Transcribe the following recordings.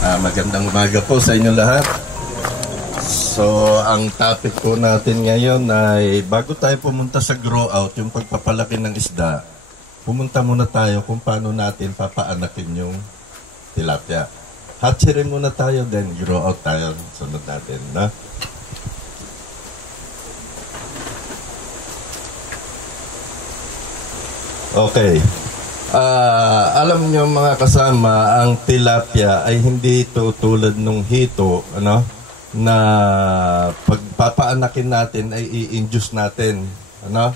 Magandang umaga po sa inyo lahat. So, ang topic po natin ngayon ay bago tayo pumunta sa grow out, yung pagpapalaki ng isda, pumunta muna tayo kung paano natin papaanakin yung tilapia. Hatchery muna tayo, then grow out tayo. Sunod natin, na? Okay. Alam nyo mga kasama, ang tilapia ay hindi ito tulad nung hito, ano, na pagpapaanakin natin ay i-induce natin, ano,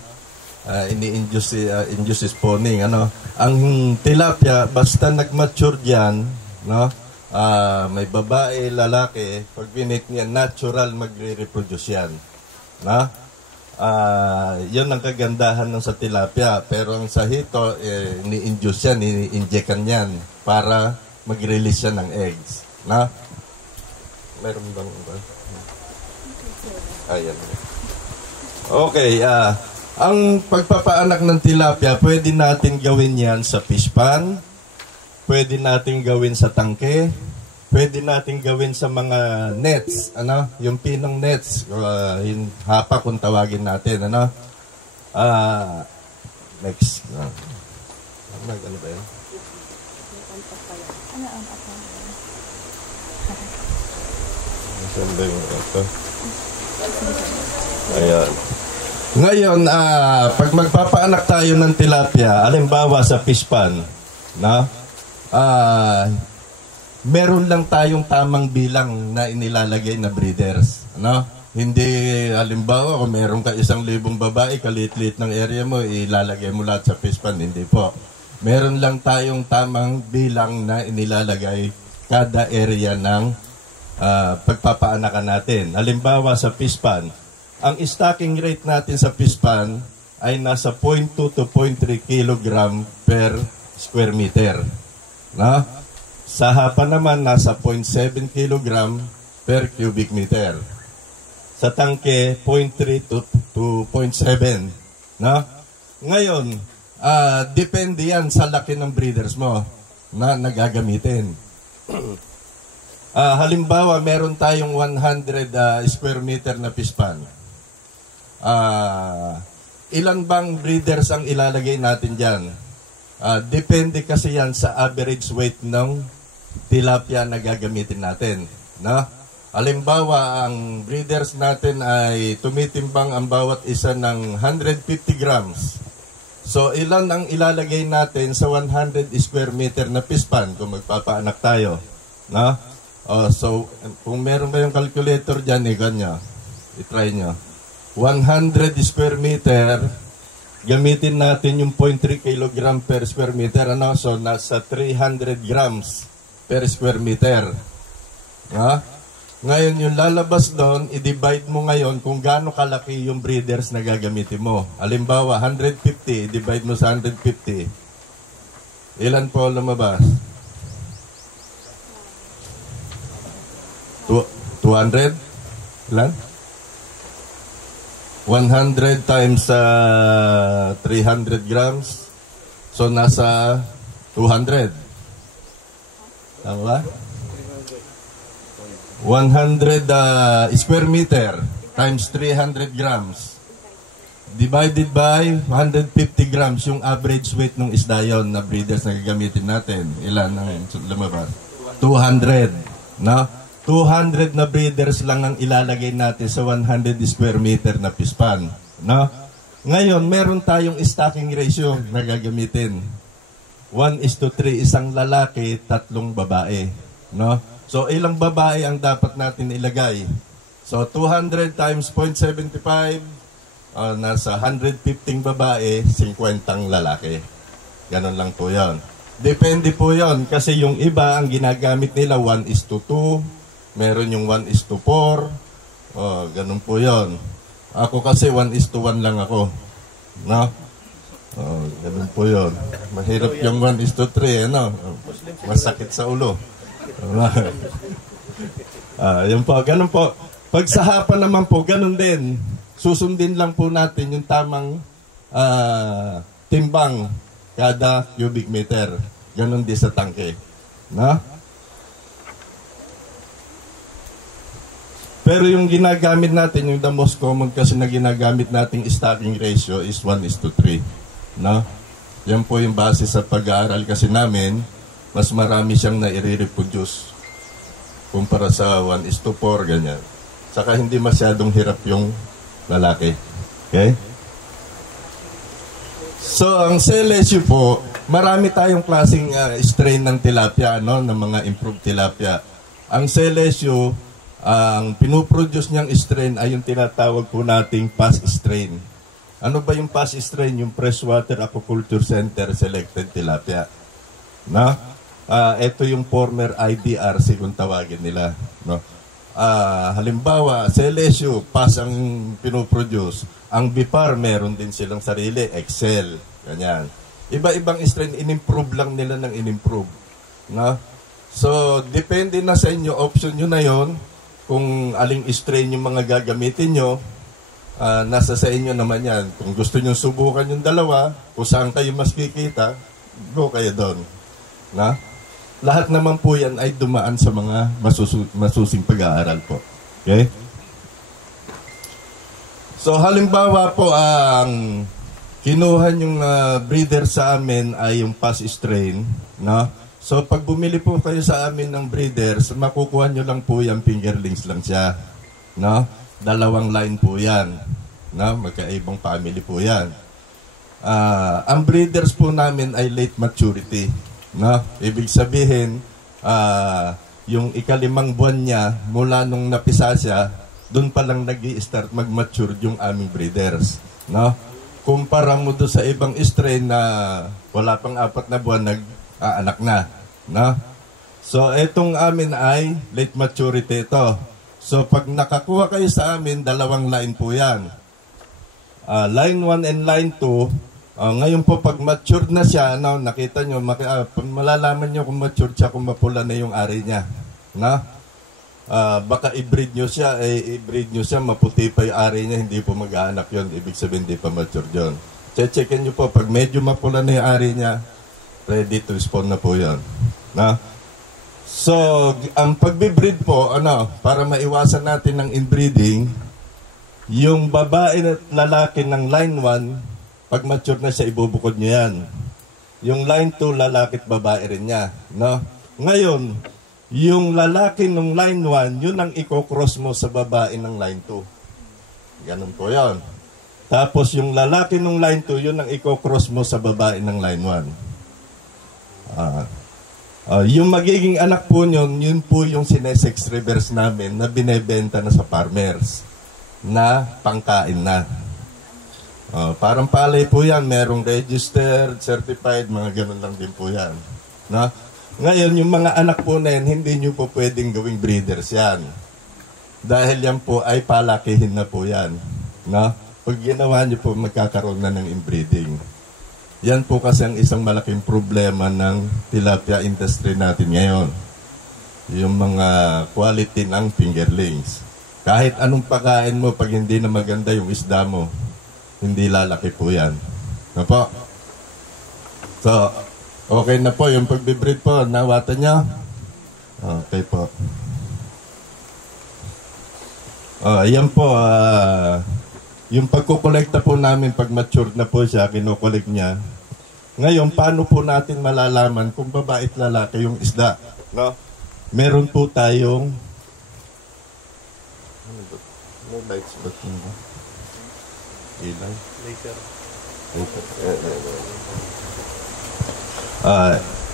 induce spawning, ano. Ang tilapia, basta nag-mature diyan, no, may babae, lalaki, pag binit niya, natural magre-reproduce yan, no. Yun ang kagandahan ng sa tilapia. Pero ang sa hito, ni-induce yan, ni-injectan yan para mag-release yan ng eggs. Na? Meron bang ba? Ayan. Okay, ang pagpapaanak ng tilapia, pwede natin gawin yan sa fish pan, pwede natin gawin sa tangke, pwede natin gawin sa mga nets, ano? Yung pinong nets, yung hapa kung tawagin natin, ano? Next. Ano ba yun? Ayan. Ngayon, pag magpapaanak tayo ng tilapia, alimbawa sa fish pan, na? Meron lang tayong tamang bilang na inilalagay na breeders. Ano? Hindi, halimbawa, kung meron ka 1,000 babae, kalit-lit ng area mo, ilalagay mo lahat sa fish pan. Hindi po. Meron lang tayong tamang bilang na inilalagay kada area ng pagpapaanakan natin. Halimbawa, sa fish pan, ang stocking rate natin sa fish pan ay nasa 0.2 to 0.3 kilogram per square meter. No? Sa hapa naman, nasa 0.7 kg per cubic meter. Sa tangke, 0.3 to 0.7. No? Ngayon, depende yan sa laki ng breeders mo na nagagamitin. Halimbawa, meron tayong 100 square meter na fish pan. Ilan bang breeders ang ilalagay natin dyan? Depende kasi yan sa average weight ng tilapia na gagamitin natin. No? Halimbawa, ang breeders natin ay tumitimbang ang bawat isa ng 150 grams. So, ilan ang ilalagay natin sa 100 square meter na fish pan kung magpapaanak tayo? No? So, kung meron kayong calculator dyan, ganyan. I-try nyo. 100 square meter, gamitin natin yung 0.3 kg per square meter. Ano? So, nasa 300 grams per square meter. Ha? Ngayon, yung lalabas doon, i-divide mo ngayon kung gaano kalaki yung breeders na gagamitin mo. Halimbawa, 150, divide mo sa 150. Ilan po lumabas? 200? Ilan? 100 times 300 grams. So, nasa 200. Tama? 100 square meter times 300 grams divided by 150 grams yung average weight ng isda yun na breeders na gagamitin natin. Ilan ang lumabas? 200. No? 200 na breeders lang ang ilalagay natin sa 100 square meter na fish pan. No? Ngayon, meron tayong stocking ratio na gagamitin. 1:3, isang lalaki, 3 babae. No? So, ilang babae ang dapat natin ilagay? So, 200 times 0.75, nasa 115 babae, 50 lalaki. Ganon lang po yan. Depende po yon kasi yung iba, ang ginagamit nila 1:2, meron yung 1:4, ganon po yon. Ako kasi 1:1 lang ako. No? Ganun po yun. Mahirap yung 1:3, ano? Masakit sa ulo. Yun po, ganun po. Pag sa hapa naman po, ganun din. Susundin lang po natin yung tamang timbang kada cubic meter. Ganun din sa tangke. No? Pero yung ginagamit natin, yung the most common kasi na ginagamit nating stocking ratio is 1:3. No? Yan po yung base sa pag-aaral kasi namin, mas marami siyang na-reproduce kumpara sa 1:4, ganyan. Saka hindi masyadong hirap yung lalaki. Okay? So, ang CLSU po, marami tayong klaseng strain ng tilapia, no? Ng mga improved tilapia. Ang CLSU, ang pinuproduce niyang strain ay yung tinatawag po nating PAS strain. Ano ba yung PAS strain? Yung Freshwater Aquaculture Center Selected Tilapia. No? Ito yung former IDRC kung tawagin nila. No? Halimbawa, CLSU, PAS ang pinoproduce. Ang BIPAR, meron din silang sarili, Excel, ganyan. Iba-ibang strain, in-improve lang nila ng in-improve. No? So, depende na sa inyo, option nyo na yon kung aling strain yung mga gagamitin nyo, nasa sa inyo naman yan. Kung gusto nyo subukan yung dalawa, kung saan kayo mas kikita, go kayo doon. Na? Lahat naman po yan ay dumaan sa mga masusing pag-aaral po. Okay? So halimbawa po, ang kinuha yung breeder sa amin ay yung PAS strain. No? So pag bumili po kayo sa amin ng breeders, makukuha nyo lang po yan, fingerlings lang siya. No? Dalawang line po yan. No? Magkaibang family po yan. Ang breeders po namin ay late maturity. No? Ibig sabihin, yung ikalimang buwan niya, mula nung napisa siya, doon pa lang nag-i-start mag-mature yung aming breeders. No? Kumpara mo doon sa ibang strain na wala pang 4 na buwan, nag-aanak na. No? So, itong amin ay late maturity ito. So, pag nakakuha kayo sa amin, dalawang line po yan. Line 1 and line 2, ngayon po, pag matured na siya, no, nakita nyo, malalaman nyo kung matured siya, kung mapula na yung ari niya. No? Baka i-breed nyo siya, i-breed nyo siya, maputi pa yung ari niya, hindi po mag-aanak yun. Ibig sabihin, hindi pa matured yun. Checkin nyo po, pag medyo mapula na yung ari niya, ready to spawn na po yan. Na? So, ang pagbe-breed po, para maiwasan natin ng inbreeding, yung babae at lalaki ng line 1, pag mature na siya, ibubukod nyo yan. Yung line 2, lalaki at babae rin niya. No? Ngayon, yung lalaki ng line 1, yun ang i-cross mo sa babae ng line 2. Ganun po yan. Tapos yung lalaki ng line 2, yun ang i-cross mo sa babae ng line 1. Yung magiging anak po nyon, yun po yung sinesex reverse namin na binebenta na sa farmers na pangkain na. Parang palay po yan, merong registered, certified, mga ganun lang din po yan. No? Ngayon, yung mga anak po na yan, hindi nyo po pwedeng gawing breeders yan. Dahil yan po ay palakihin na po yan. No? Pag ginawa nyo po, magkakaroon na ng inbreeding. Yan po kasi ang isang malaking problema ng tilapia industry natin ngayon. Yung mga quality ng fingerlings. Kahit anong pagkain mo, pag hindi na maganda yung isda mo, hindi lalaki po yan. Ano po? So, okay na po yung pagbe-breed po. Nawata niya? Okay po. Yan po. Yung pagkukolekta po namin, pag mature na po siya, kinukolekt niya. Ngayon, paano po natin malalaman kung babae at lalaki yung isda? No? Meron po tayong lights ba ito? Ilay? Later.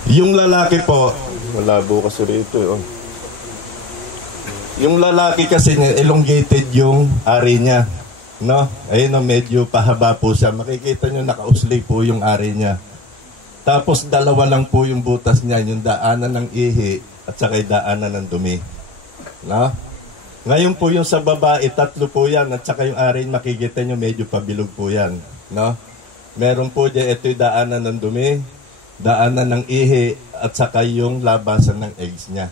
Yung lalaki po, malabo kasi rito. Yung lalaki kasi elongated yung ari niya. No? Ayun, medyo pahaba po siya. Makikita nyo, nakausli po yung ari niya. Tapos dalawa lang po yung butas niya, yung daanan ng ihi at saka yung daanan ng dumi. No? Ngayon po yung sa babae, 3 po yan at saka yung ari, makikita nyo medyo pabilog po yan. No? Meron po dyan, ito yung daanan ng dumi, daanan ng ihi at saka yung labasan ng eggs niya.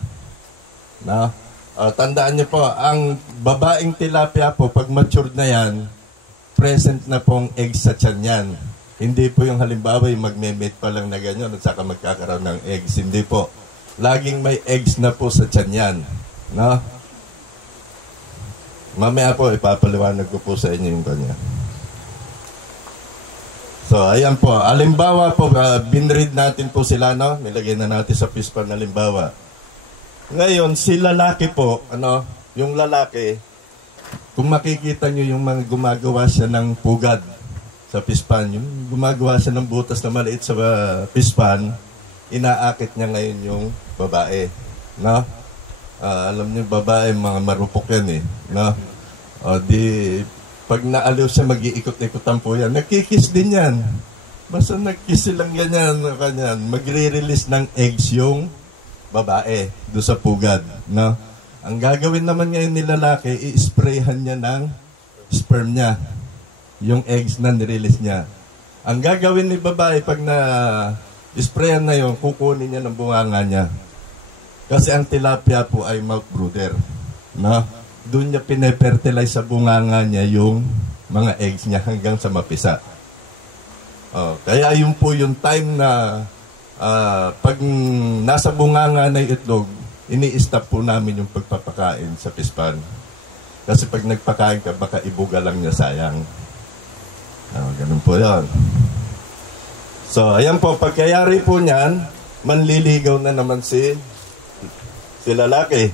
No? Tandaan nyo po, ang babaeng tilapia po, pag matured na yan, present na pong eggs sa tiyan yan. Hindi po yung halimbawa yung magme-mate pa lang na ganyan at saka magkakaroon ng eggs. Hindi po. Laging may eggs na po sa tiyan yan. No? Mamaya po, ipapaliwanag ko po sa inyo yung kanya. So, ayan po. Halimbawa po, binread natin po sila, no? Nilagay na natin sa fish pan na halimbawa. Ngayon, si lalaki po, yung lalaki, kung makikita nyo yung mga gumagawa siya ng pugad sa fish pan, yung gumagawa siya ng butas na maliit sa fish pan, inaakit niya ngayon yung babae, no? Alam niyo, babae, mga marupok yan eh, no? O di, pag naaliw siya, mag-iikot-ikutan po yan. Nagkikiss din yan. Basta nagkiss lang ganyan, magre-release ng eggs yung babae doon sa pugad, no? Ang gagawin naman ngayon ni lalaki, i-sprayhan niya ng sperm niya, yung eggs na nirelease niya. Ang gagawin ni babae, pag na-sprayan na yun, kukunin niya ng bunganga niya. Kasi ang tilapia po ay mouth brooder, no? Doon niya pine-fertilize sa bunganga niya yung mga eggs niya hanggang sa mapisa. Kaya yun po yung time na pag nasa bunganga na yung itlog, ini-stop po namin yung pagpapakain sa fish pan. Kasi pag nagpakain ka, baka ibuga lang niya, sayang. Ganun po yan. So, ayan po, pagkayari po niyan, manliligaw na naman si lalaki.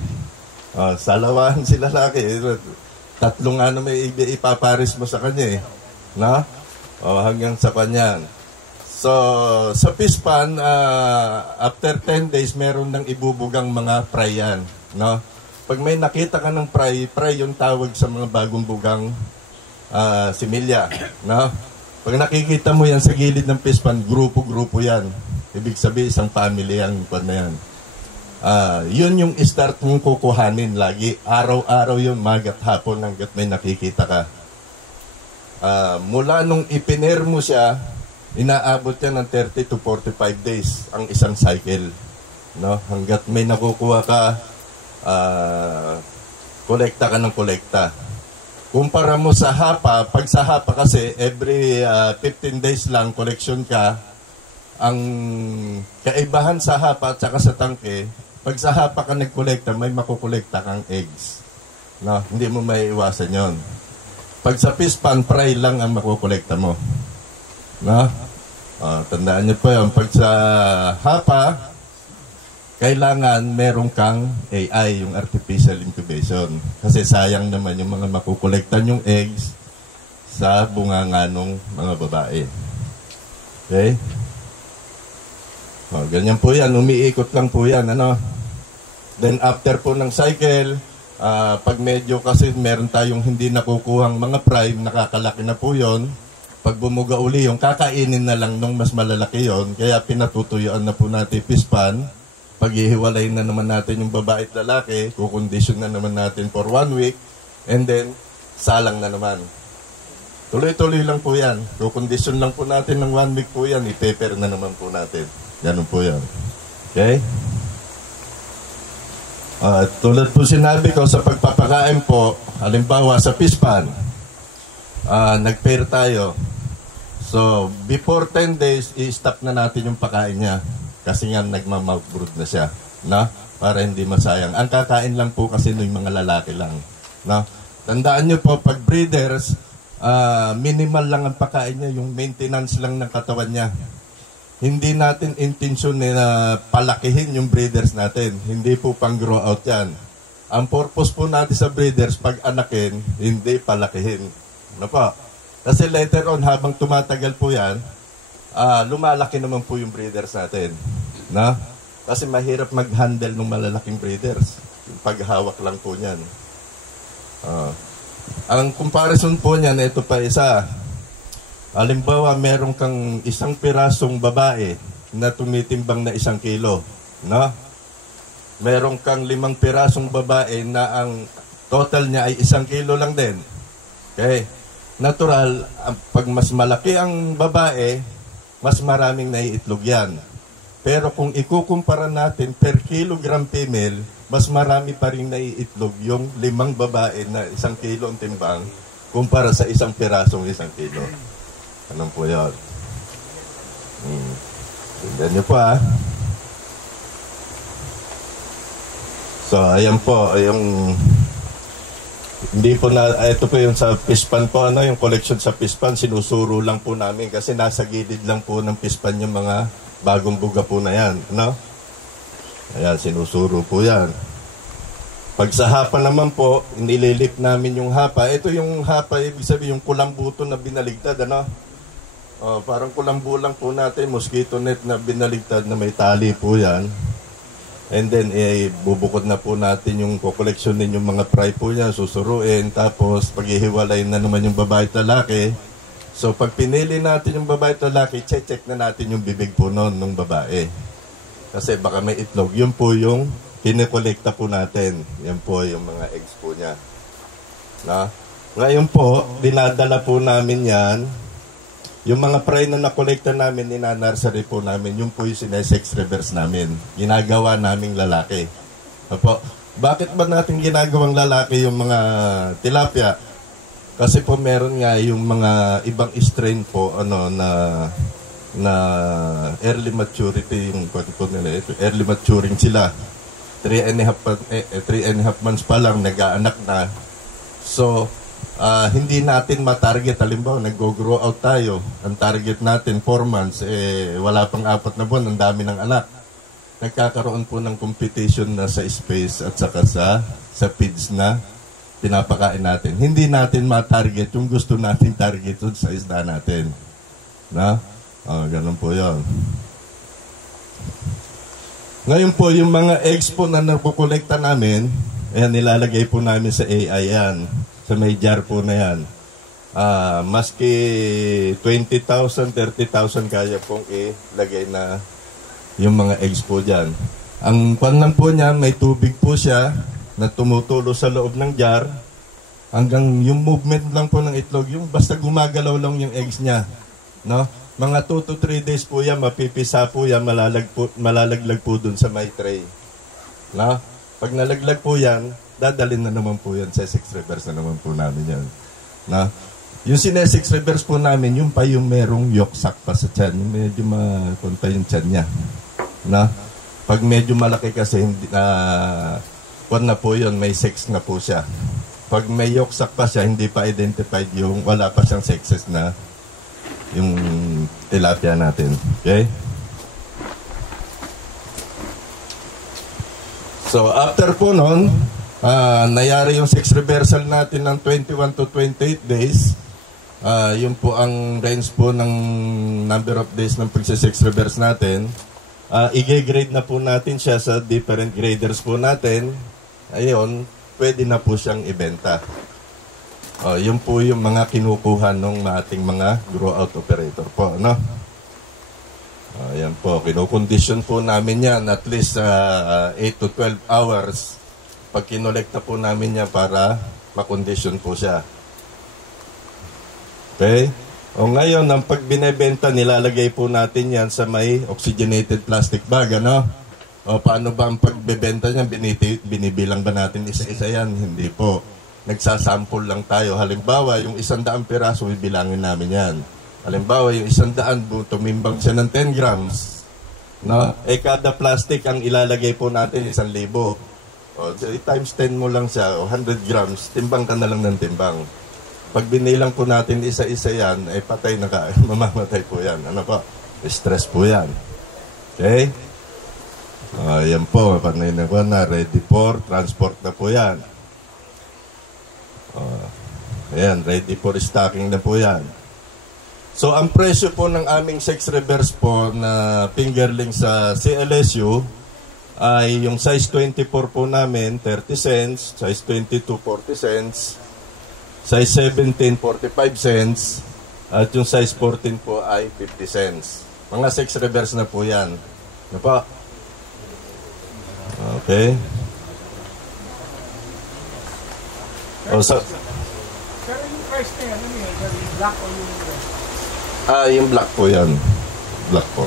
Salawahan si lalaki. Tatlong may ipaparis mo sa kanya eh. No? Hanggang sa kanya. So, sa fish pan, after 10 days, meron nang ibubugang mga fry yan. No? Pag may nakita ka ng fry yung tawag sa mga bagong bugang similya. No? Pag nakikita mo yan sa gilid ng fish pan, grupo-grupo yan. Ibig sabihin, isang family ang pan na yan. Yun yung start mong kukuhanin lagi. Araw-araw yun, magat hapon hanggat may nakikita ka. Mula nung ipiner mo siya, inaabot yan ng 30 to 45 days ang isang cycle. No? Hanggat may nakukuha ka, kolekta ka ng kolekta. Kumpara mo sa hapa, pag sa hapa kasi, every 15 days lang, collection ka. Ang kaibahan sa hapa at saka sa tangke, pag sa hapa ka nagkolekta, may makukolekta kang eggs. No? Hindi mo may iwasan yon. Pag sa fish pan, fry lang ang makukolekta mo. No? Tandaan niyo po yun. Pag sa hapa, kailangan meron kang AI, yung artificial incubation. Kasi sayang naman yung mga makukolektan yung eggs sa bunganga ng mga babae. Okay? Ganyan po yan. Umiikot lang po yan. Then after po ng cycle, pag medyo kasi meron tayong hindi nakukuhang mga prime, nakakalaki na po yon. Pag bumuga uli yung kakainin na lang nung mas malalaki yon. Kaya pinatutuyuan na po natin fish pan. Pag-ihiwalay na naman natin yung babae at lalaki, kukondisyon na naman natin for 1 week, and then salang na naman. Tuloy-tuloy lang po yan. Kukondisyon lang po natin ng 1 week po yan, i-paper na naman po natin. Ganun po yan. Okay? Tulad po sinabi ko sa pagpapakain po, halimbawa sa fish pan, nag-pair tayo. So, before 10 days, i-stop na natin yung pakain niya. Kasi nga nagma-mouth brood na siya, no? Para hindi masayang. Ang kakain lang po kasi ng mga lalaki lang, no? Tandaan nyo po, pag breeders, minimal lang ang pakain niya, yung maintenance lang ng katawan niya. Hindi natin intensyon na palakihin yung breeders natin. Hindi po pang grow out yan. Ang purpose po natin sa breeders, pag anakin, hindi palakihin. Ano po? Kasi later on, habang tumatagal po yan, lumalaki naman po yung breeders natin. No? Kasi mahirap mag-handle ng malalaking breeders. Yung paghawak lang po niyan. Ang comparison po niyan, ito pa isa. Halimbawa, meron kang isang pirasong babae na tumitimbang na 1 kilo. No? Meron kang 5 pirasong babae na ang total niya ay 1 kilo lang din. Okay? Natural, pag mas malaki ang babae, mas maraming naiitlog yan. Pero kung ikukumpara natin per kilogram female, mas marami pa rin naiitlog yung 5 babae na 1 kilo ang timbang kumpara sa 1 pirasong 1 kilo. Anong po yun? Tingnan nyo pa. So, ayan po, Hindi po na, ito po yung sa pispan po, ano, yung collection sa pispan, sinusuro lang po namin kasi nasa gilid lang po ng pispan yung mga bagong buga po na yan, ano? Ayan, sinusuro po yan. Pag sa hapa naman po, nililip namin yung hapa. Ito yung hapa, ibig sabihin yung kulambuto na binaligtad, ano? Parang kulambu lang po natin, mosquito net na binaligtad na may tali po yan. And then, bubukod na po natin yung kukoleksyonin yung mga fry po niya, susuruin. Tapos, paghihiwalay na naman yung babae at lalaki. So, pag pinili natin yung babae at lalaki, check na natin yung bibig po noon ng babae. Kasi baka may itlog. Yun po yung kinikolekta po natin. Yan po yung mga eggs po niya. Na? Ngayon po, dinadala po namin yan. Yung mga fry na nakolekta namin, ina-nursery po namin, yung po yung sinesex reverse namin. Ginagawa naming lalaki. Opo. Bakit ba natin ginagawang lalaki yung mga tilapia? Kasi po meron nga yung mga ibang strain po ano na early maturity yung po nila. Early maturing sila. 3.5 months pa lang nag-aanak na. So, hindi natin matarget. Halimbawa, nag-grow out tayo. Ang target natin, 4 months, wala pang 4 na buwan, ang dami ng anak. Nagkakaroon po ng competition na sa space at saka sa feeds na pinapakain natin. Hindi natin matarget yung gusto natin target sa isda natin. Na? Ganun po yun. Ngayon po, yung mga eggs po na nakukolekta namin, ayan, nilalagay po namin sa AI yan. Sa may jar po na yan. Maski 20,000, 30,000 kaya pong ilagay na yung mga eggs po dyan. Ang pan lang po niya, may tubig po siya na tumutulo sa loob ng jar. Hanggang yung movement lang po ng itlog, yung basta gumagalaw lang yung eggs niya. No? Mga 2 to 3 days po yan, mapipisa po yan, malalaglag po dun sa may tray. No? Pag nalaglag po yan, dadalhin na naman po yan. Sinesex reverse na naman po namin yan. Na? Yung sinesex reverse po namin, yung pa yung merong yolk sac pa sa tiyan. Yung medyo makunta yung tiyan niya. Na? Pag medyo malaki kasi, kung na po yun, may sex na po siya. Pag may yolk sac pa siya, hindi pa identified yung wala pa siyang sexes na yung tilapia natin. Okay? So, after po nun, nayari yung sex reversal natin ng 21 to 28 days. Yun po ang range po ng number of days ng pagsisex reverse natin. I-grade na po natin siya sa different graders po natin. Ayun, pwede na po siyang ibenta. Yun po yung mga kinukuha ng ating mga grow-out operator po. No? Yan po, kinukondisyon po namin yan at least 8 to 12 hours pag kinolekta po namin yan para makondisyon po siya. Okay? Ngayon, ang pag binebenta, nilalagay po natin yan sa may oxygenated plastic bag, ano? Paano ba ang pagbebenta niyan? Binibilang ba natin isa-isa yan? Hindi po. Nagsasample lang tayo. Halimbawa, yung 100 piraso, bibilangin namin yan. Halimbawa, yung 100, tumimbang siya ng 10 grams. No? Kada plastic ang ilalagay po natin, 1,000. Times 10 mo lang siya, 100 grams, timbang ka na lang ng timbang. Pag binilang po natin isa-isa yan, patay na ka, mamamatay po yan. Ano po? Stress po yan. Okay? Yan po, panay na ready for transport na po yan. Ayan, ready for stocking na po yan. So, ang presyo po ng aming sex reverse po na fingerling sa CLSU ay yung size 24 po namin, 30 cents, size 22, 40 cents, size 17, 45 cents, at yung size 14 po ay 50 cents. Mga sex reverse na po yan. Ano po? Okay. Pero yung price na yan, ano yun? Yung black o yung red? Yung black po yan. Black po.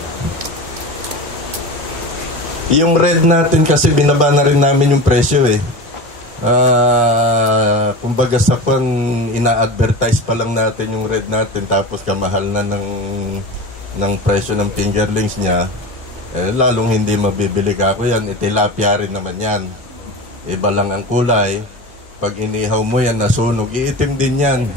Yung red natin kasi binaba na rin namin yung presyo eh. Kumbaga sa ina-advertise pa lang natin yung red natin tapos kamahal na ng presyo ng fingerlings niya. Lalong hindi mabibili ka ako yan. Tilapia rin naman yan. Iba lang ang kulay. Pag inihaw mo yan, nasunog, iitim din yan.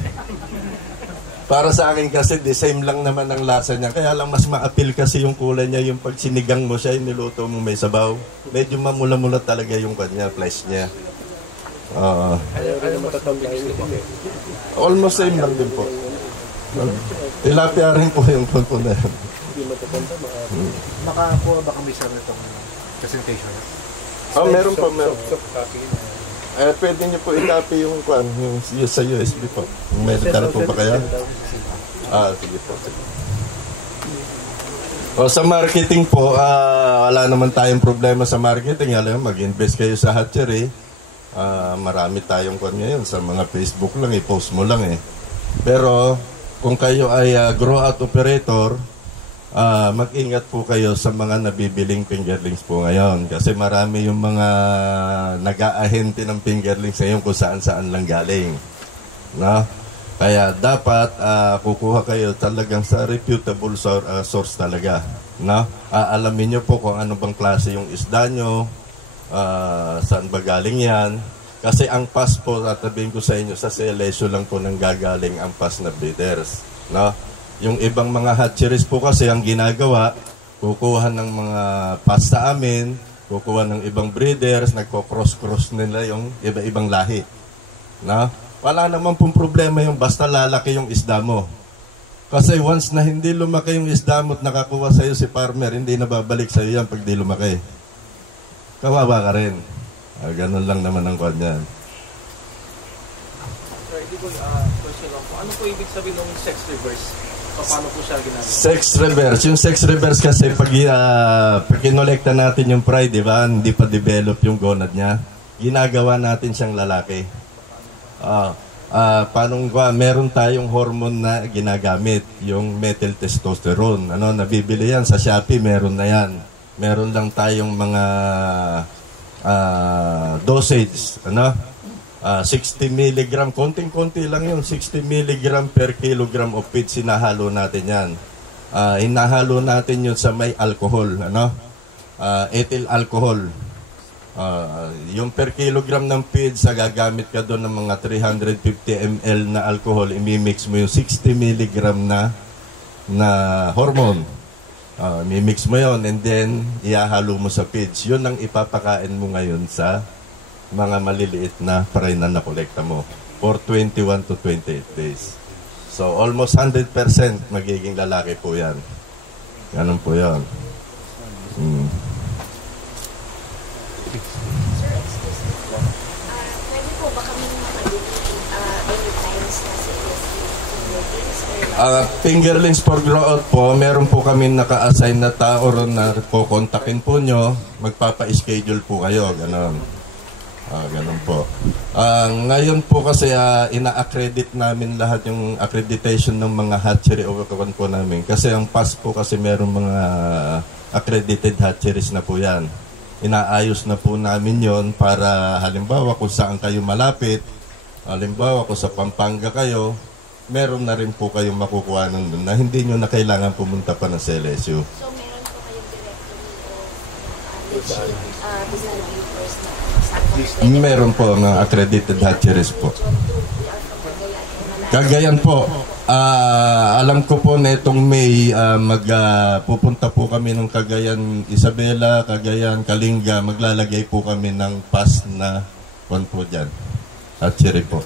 Para sa akin kasi, the same lang naman ang lasa niya. Kaya lang mas ma-appeal kasi yung kulay niya, yung pag sinigang mo siya, yung niluto mo may sabaw. Medyo mamula-mula talaga yung kanya, flesh niya. Almost same lang din po. Tilapia rin po yung konto na yan. Makakuha ba kami sa itong presentation? Meron po, meron. Pwede niyo po i-copy yung sa USB po. May dala po ba kaya? Sige po. Sa marketing po, wala naman tayong problema sa marketing. Alam, mag-invest kayo sa hatchery. Marami tayong ngayon sa mga Facebook lang, i-post mo lang eh. Pero kung kayo ay grow-out operator, mag-ingat po kayo sa mga nabibiling fingerlings po ngayon. Kasi marami yung mga nag-aahente ng fingerlings ngayon kung saan-saan lang galing. No? Kaya dapat kukuha kayo talagang sa reputable source talaga. No? Alamin nyo po kung ano bang klase yung isda nyo, saan ba galing yan. Kasi ang pass po, tatabihin ko sa inyo, sa Celesio lang po nang gagaling ang pass na breeders. No? Yung ibang mga hatcheries po kasi ang ginagawa, kukuha ng mga pass sa amin, kukuha ng ibang breeders, nagko-cross-cross nila yung iba-ibang lahi. No? Wala naman pong problema yung basta lalaki yung isda mo. Kasi once na hindi lumaki yung isda mo at nakakuha sa'yo si farmer, hindi na babalik sa'yo yan pag di lumaki. Kawawa ka rin. Ganun lang naman ang kwan yan. Sir, hindi ko question lang po. Ano po ibig sabihin ng sex reverse? Paano po siya ginagawa? Sex reverse. Yung sex reverse kasi pag kinolekta natin yung pride, di ba? Hindi pa develop yung gonad niya. Ginagawa natin siyang lalaki. Meron tayong hormone na ginagamit, yung methyl testosterone. Nabibili yan sa Shopee, meron na yan. Meron lang tayong mga dosage, 60 mg, konting-konti lang yun, 60 mg per kilogram of feed, sinahalo natin yan. Hinahalo natin yun sa may alcohol, ethyl alcohol. Yung per kilogram ng feed, gagamit ka doon ng mga 350 ml na alcohol, imimix mo yung 60 mg na hormone. Mimix mo yon and then ihahalo mo sa feeds. Yun ang ipapakain mo ngayon sa mga maliliit na fry na nakolekta mo for 21 to 28 days. So almost 100% magiging lalaki po yan. Ganun po yan. Sir, excuse me po. Pwede po ba kami anytimes na sa fingerlings for grow-out po, meron po kami naka-assign na tao ron na po kontakin po nyo, magpapa-schedule po kayo, gano'n. Ganun po. Ngayon po kasi ina-accredit namin lahat yung accreditation ng mga hatchery o kawan po namin. Kasi ang PAS po kasi meron mga accredited hatcheries na po yan. Inaayos na po namin yon para halimbawa kung saan kayo malapit, halimbawa kung sa Pampanga kayo, meron na rin po kayong makukuha nun na hindi nyo na kailangan pumunta pa ng Celesio. So meron po kayong directory of distributors na Meron po mga accredited hatcheries po. Cagayan po. Alam ko po na itong May pupunta po kami ng Cagayan, Isabela, Cagayan, Kalinga. Maglalagay po kami ng PAS na one po dyan. Hatchery po.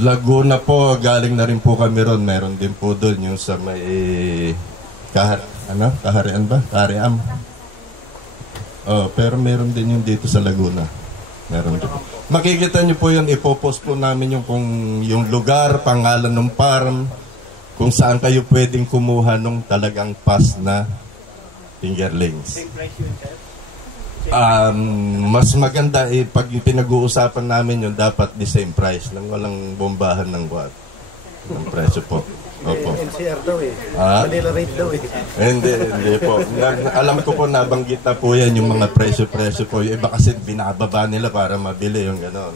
Laguna po, galing na rin po kami ron. Meron din po doon yung sa may Kaharian ba? Kahariam. Pero meron din yung dito sa Laguna. Meron din. Makikita nyo po yun, ipopost po namin yung lugar, pangalan ng farm, kung saan kayo pwedeng kumuha nung talagang PAS na fingerlings. Mas maganda pag pinag-uusapan namin yun, dapat the same price nang walang bombahan ng presyo po. Opo. NCR daw Manila rate daw Hindi po. Alam ko po nabanggit na po yan yung mga presyo po. Yung iba kasi binababa nila para mabili yung gano'n.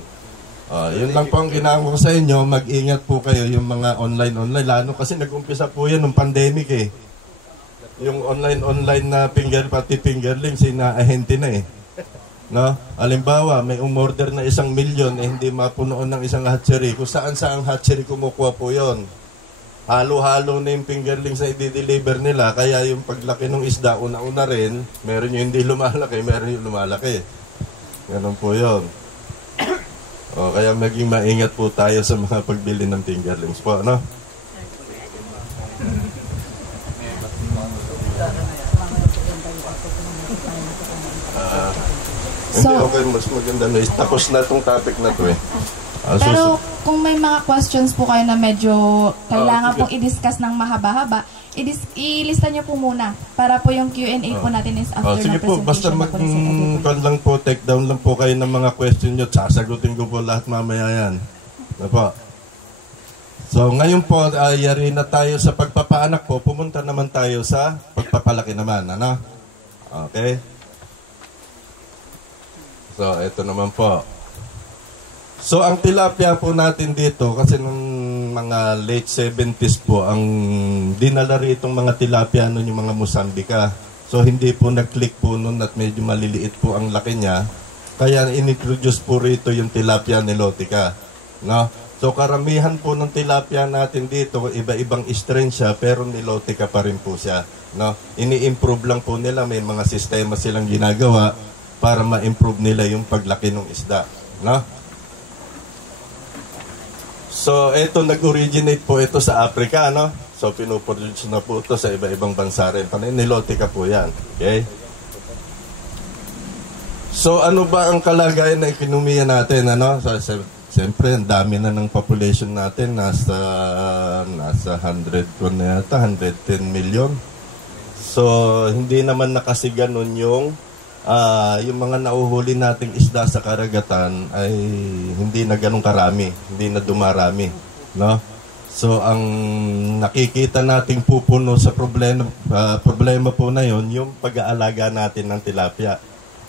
Yun lang po ang ginagawa ko sa inyo. Mag-ingat po kayo yung mga online. Lalo kasi nag-umpisa po yan ng pandemic Yung online na pati fingerlings, inaahente na No? Halimbawa, may umorder na 1,000,000 hindi mapunoon ng isang hatchery. Kung saan hatchery kumukuha po yon. Halo-halo na yung fingerlings na i-deliver nila. Kaya yung paglaki ng isda, una-una rin, meron yung hindi lumalaki, meron yung lumalaki. Ganun po yon. Kaya maging maingat po tayo sa mga pagbili ng fingerlings po, no? Okay, mas maganda na. Tapos na itong topic na to eh. Pero kung may mga questions po kayo na medyo kailangan pong i-discuss ng mahaba-haba, ilista nyo po muna para po yung Q&A po natin is after sige na presentation. po, basta lang po, take down lang po kayo ng mga question nyo. Sasagutin ko po lahat mamaya yan. Ano po? So ngayon po, yari na tayo sa pagpapaanak po. Pumunta naman tayo sa pagpapalaki naman. Ano? Okay? So, ito naman po. So, ang tilapia po natin dito, kasi nung mga late 70s po, ang dinala ritong mga tilapia nun yung mga Mozambica. So, hindi po nag-click po nun at medyo maliliit po ang laki niya. Kaya inintroduce po rito yung tilapia nilotica. No? So, karamihan po ng tilapia natin dito, iba-ibang strain siya, pero nilotica pa rin po siya. No? Ini-improve lang po nila, may mga sistema silang ginagawa para ma-improve nila yung paglaki ng isda. No? So, ito nag-originate po ito sa Africa, no? So, pinuproduce na po ito sa iba-ibang bansa rin. Nilotica po yan. Okay? So, ano ba ang kalagayan na ekonomiya natin, ano? So, siyempre, ang dami na ng population natin. Nasa 110 million. So, hindi naman nakasi ganun yung mga nauhuli nating isda sa karagatan ay hindi na ganun karami, hindi na dumarami, no? So ang nakikita nating pupuno sa problema po na yon, yung pag-aalaga natin ng tilapia,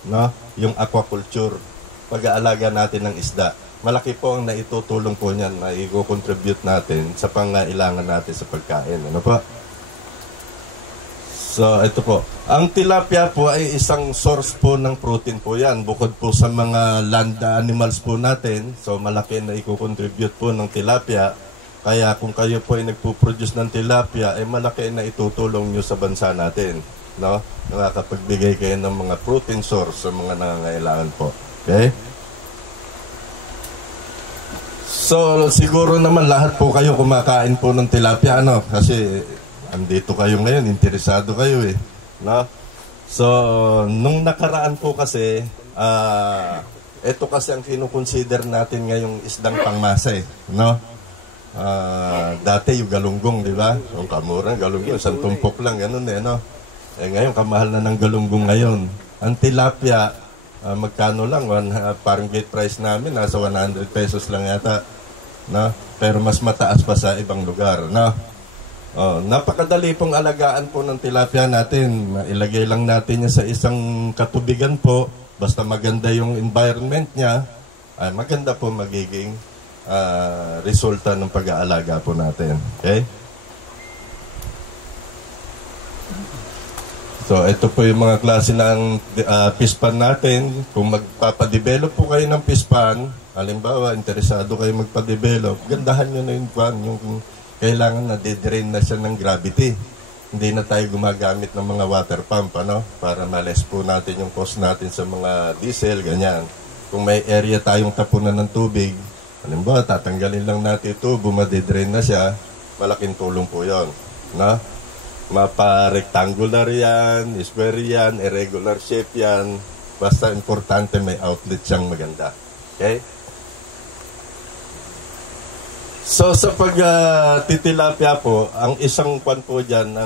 no? Yung aquaculture, pag-aalaga natin ng isda. Malaki po ang naitutulong po niyan na i-contribute natin sa pangailangan natin sa pagkain, ano po? So, ito po. Ang tilapia po ay isang source po ng protein po yan. Bukod po sa mga land animals po natin, so malaki na i-contribute po ng tilapia. Kaya kung kayo po ay nagpo-produce ng tilapia, ay malaki na itutulong nyo sa bansa natin. No? Nakakapagbigay kayo ng mga protein source sa mga nangangailangan po. Okay? So, siguro naman lahat po kayo kumakain po ng tilapia, ano? Kasi andito kayo ngayon, interesado kayo eh. No? So, nung nakaraan po kasi, ito kasi ang kinukonsider natin ngayong isdang pangmasa eh. No? Dati yung galunggong, di ba? Yung kamura, galunggong, isang tumpok lang, ganun eh, no? Eh ngayon, kamahal na ng galunggong ngayon. Ang tilapia, magkano lang, parang gate price namin, nasa 100 pesos lang yata. No? Pero mas mataas pa sa ibang lugar, no? Napakadali pong alagaan po ng tilapia natin. Ilagay lang natin niya sa isang katubigan po. Basta maganda yung environment niya, ay maganda po magiging resulta ng pag-aalaga po natin. Okay? So, ito po yung mga klase ng fish pan natin. Kung magpapadevelop po kayo ng fish pan, halimbawa, interesado kayo magpadevelop, gandahan nyo na yung kailangan na de-drain na siya ng gravity. Hindi na tayo gumagamit ng mga water pump, ano? Para ma-less po natin yung cost natin sa mga diesel, ganyan. Kung may area tayong tapunan ng tubig, halimbawa, tatanggalin lang natin ito, bumade-drain na siya, malaking tulong po yon, no? Mapa-rectangular yan, square yan, irregular shape yan, basta importante may outlet siyang maganda. Okay? So sa pag-titilapia po, ang isang kwan po dyan,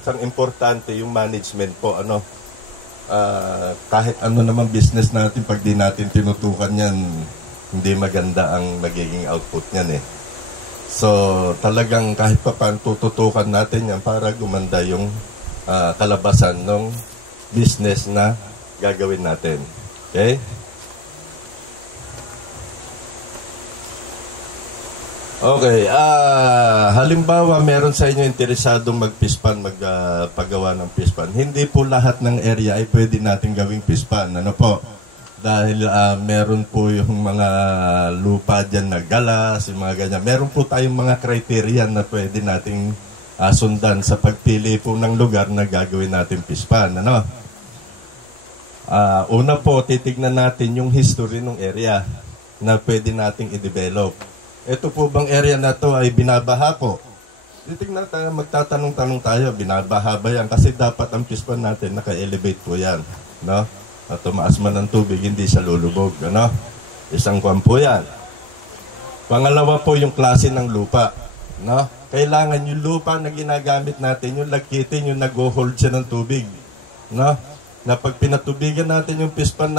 isang importante yung management po, ano? Kahit ano naman business natin, pag di natin tinutukan yan, hindi maganda ang magiging output niyan eh. So talagang kahit pa paano tututukan natin yan para gumanda yung kalabasan ng business na gagawin natin. Okay? Okay, halimbawa meron sa inyo interesadong mag-pispan, magpagawa ng pispan. Hindi po lahat ng area ay pwede natin gawing pispan. Ano po? Dahil meron po yung mga lupa dyan na galas, yung mga ganyan. Meron po tayong mga criteria na pwede nating sundan sa pagpili po ng lugar na gagawin natin pispan. Ano? Una po, titignan natin yung history ng area na pwede nating i-develop. Ito po bang area na to ay binabaha po? Titignan tayo, magtatanong-tanong tayo, binabaha ba yan? Kasi dapat ang pispan natin, naka-elevate po yan. No? At tumaas man ng tubig, hindi siya lulubog. Ano? Isang kwan po yan. Pangalawa po yung klase ng lupa. No? Kailangan yung lupa na ginagamit natin, yung lagkitin, yung nag-hold siya ng tubig. No? Na pag pinatubigan natin yung pispan natin,